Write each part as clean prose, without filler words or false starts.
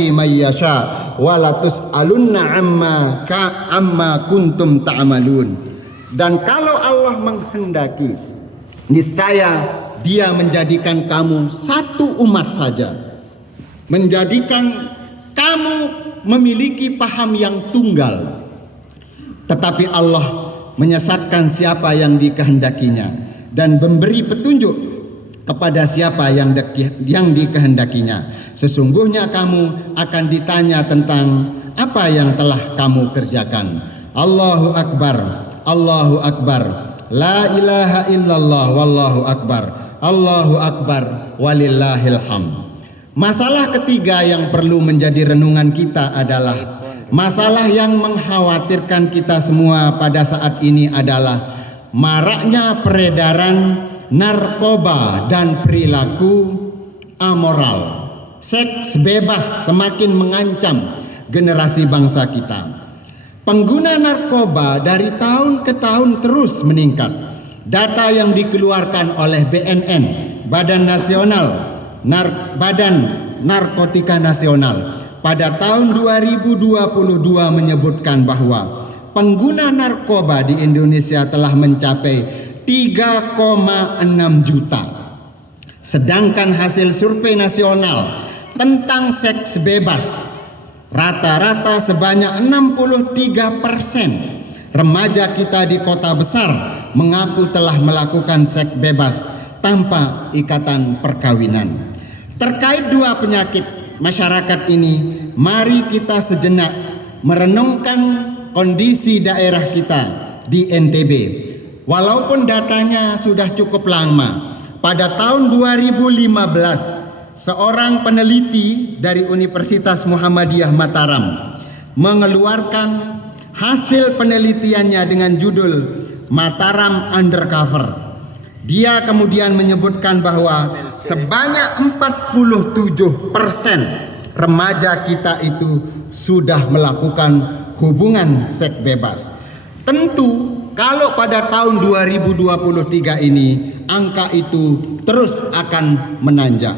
yahdi may yasha wa la tus'alunna amma kuntum ta'malun. Dan kalau Allah menghendaki, niscaya Dia menjadikan kamu satu umat saja, menjadikan kamu memiliki paham yang tunggal. Tetapi Allah menyesatkan siapa yang dikehendakinya dan memberi petunjuk kepada siapa yang dikehendakinya. Sesungguhnya kamu akan ditanya tentang apa yang telah kamu kerjakan. Allahu Akbar, Allahu Akbar, la ilaha illallah, wallahu akbar, Allahu Akbar, walillahil hamd. Masalah ketiga yang perlu menjadi renungan kita adalah masalah yang mengkhawatirkan kita semua pada saat ini adalah maraknya peredaran narkoba dan perilaku amoral. Seks bebas semakin mengancam generasi bangsa kita. Pengguna narkoba dari tahun ke tahun terus meningkat. Data yang dikeluarkan oleh BNN, Badan Narkotika Nasional, pada tahun 2022 menyebutkan bahwa pengguna narkoba di Indonesia telah mencapai 3,6 juta. Sedangkan hasil survei nasional tentang seks bebas, rata-rata sebanyak 63% remaja kita di kota besar mengaku telah melakukan seks bebas tanpa ikatan perkawinan. Terkait dua penyakit masyarakat ini, mari kita sejenak merenungkan kondisi daerah kita di NTB. Walaupun datanya sudah cukup lama, pada tahun 2015 seorang peneliti dari Universitas Muhammadiyah Mataram mengeluarkan hasil penelitiannya dengan judul Mataram Undercover. Dia kemudian menyebutkan bahwa sebanyak 47% remaja kita itu sudah melakukan hubungan seks bebas. Tentu kalau pada tahun 2023 ini angka itu terus akan menanjak.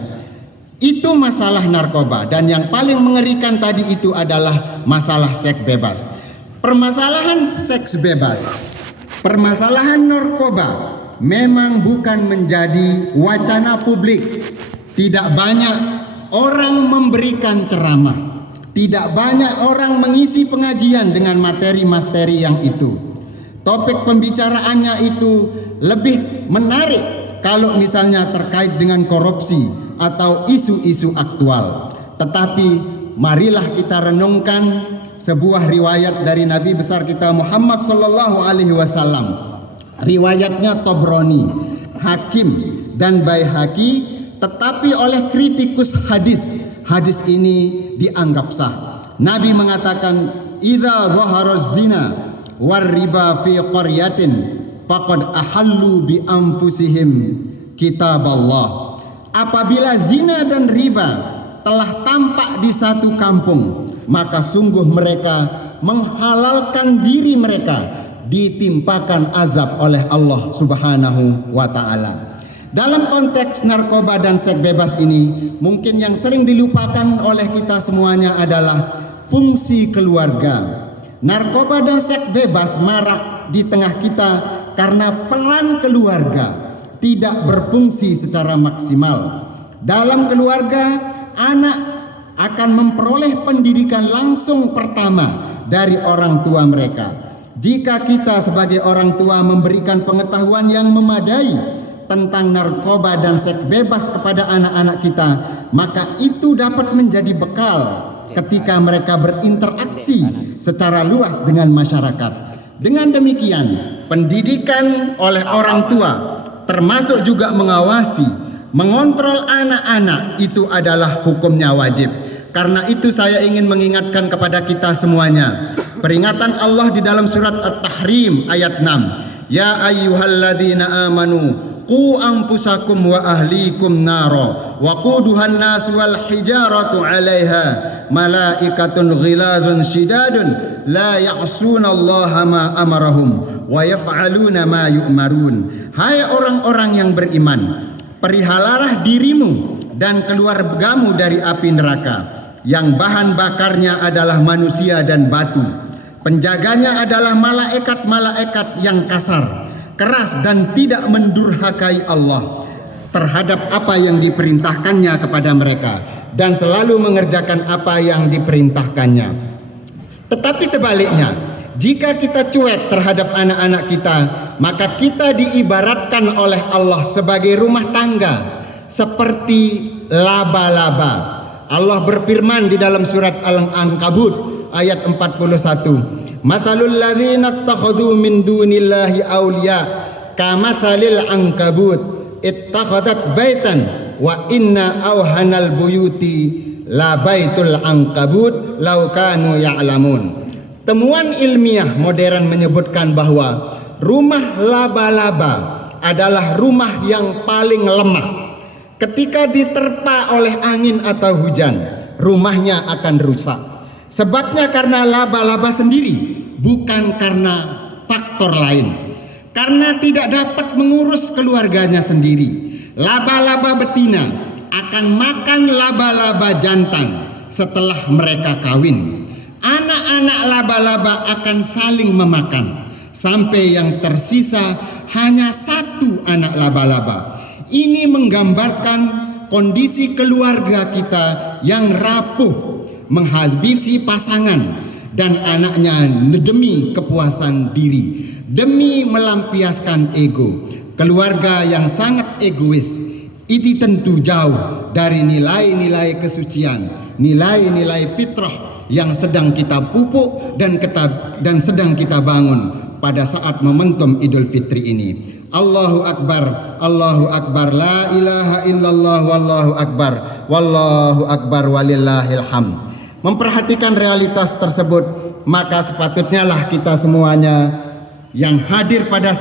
Itu masalah narkoba, dan yang paling mengerikan tadi itu adalah masalah seks bebas. Permasalahan seks bebas, permasalahan narkoba memang bukan menjadi wacana publik. Tidak banyak orang memberikan ceramah, tidak banyak orang mengisi pengajian dengan materi-materi yang itu. Topik pembicaraannya itu lebih menarik kalau misalnya terkait dengan korupsi atau isu-isu aktual. Tetapi marilah kita renungkan sebuah riwayat dari Nabi besar kita Muhammad sallallahu alaihi wasallam. Riwayatnya Tabrani, Hakim dan Baihaqi, tetapi oleh kritikus hadis ini dianggap sah. Nabi mengatakan, "Idza zahara zina war riba fi qaryatin faqad ahallu bi anfusihim kitaballah." Apabila zina dan riba telah tampak di satu kampung, maka sungguh mereka menghalalkan diri mereka ditimpakan azab oleh Allah Subhanahu wa ta'ala. Dalam konteks narkoba dan seks bebas ini, mungkin yang sering dilupakan oleh kita semuanya adalah fungsi keluarga. Narkoba dan seks bebas marak di tengah kita karena peran keluarga tidak berfungsi secara maksimal. Dalam keluarga, anak akan memperoleh pendidikan langsung pertama dari orang tua mereka. Jika kita sebagai orang tua memberikan pengetahuan yang memadai tentang narkoba dan seks bebas kepada anak-anak kita, maka itu dapat menjadi bekal ketika mereka berinteraksi secara luas dengan masyarakat. Dengan demikian, pendidikan oleh orang tua termasuk juga mengawasi, mengontrol anak-anak itu adalah hukumnya wajib. Karena itu saya ingin mengingatkan kepada kita semuanya peringatan Allah di dalam surat At-Tahrim ayat 6. Ya ayyuhalladzina amanu qu anfusakum wa ahlikum nara wa quduhan nas wal hijaratu 'alaiha malaikatun ghilazun shidadun la ya'sunallaha ma amarahum wa yaf'aluna ma yu'marun. Hai orang-orang yang beriman, perihalalah dirimu dan keluargamu dari api neraka. yang bahan bakarnya adalah manusia dan batu. Penjaganya adalah malaikat-malaikat yang kasar, keras dan tidak mendurhakai Allah terhadap apa yang diperintahkannya kepada mereka dan selalu mengerjakan apa yang diperintahkannya. Tetapi sebaliknya, jika kita cuek terhadap anak-anak kita, maka kita diibaratkan oleh Allah sebagai rumah tangga seperti laba-laba. Allah berfirman di dalam surat Al-Ankabut ayat 41, "Matsalul ladzina ittakhadhu min dunillahi awliya kamatsalil ankabut ittakhadat baitan wa inna awhanal buyuti la baitul ankabut law kanu ya'lamun." Temuan ilmiah modern menyebutkan bahwa rumah laba-laba adalah rumah yang paling lemah. Ketika diterpa oleh angin atau hujan, rumahnya akan rusak. Sebabnya karena laba-laba sendiri, bukan karena faktor lain. Karena tidak dapat mengurus keluarganya sendiri, laba-laba betina akan makan laba-laba jantan setelah mereka kawin. Anak-anak laba-laba akan saling memakan sampai yang tersisa hanya satu anak laba-laba. Ini menggambarkan kondisi keluarga kita yang rapuh menghabisi pasangan dan anaknya demi kepuasan diri, demi melampiaskan ego. Keluarga yang sangat egois itu tentu jauh dari nilai-nilai kesucian, nilai-nilai fitrah yang sedang kita pupuk dan sedang kita bangun pada saat momentum Idul Fitri ini. Allahu Akbar, Allahu Akbar, la ilaha illallah, wallahu akbar walillahil hamd. Memperhatikan realitas tersebut, maka sepatutnya lah kita semuanya yang hadir pada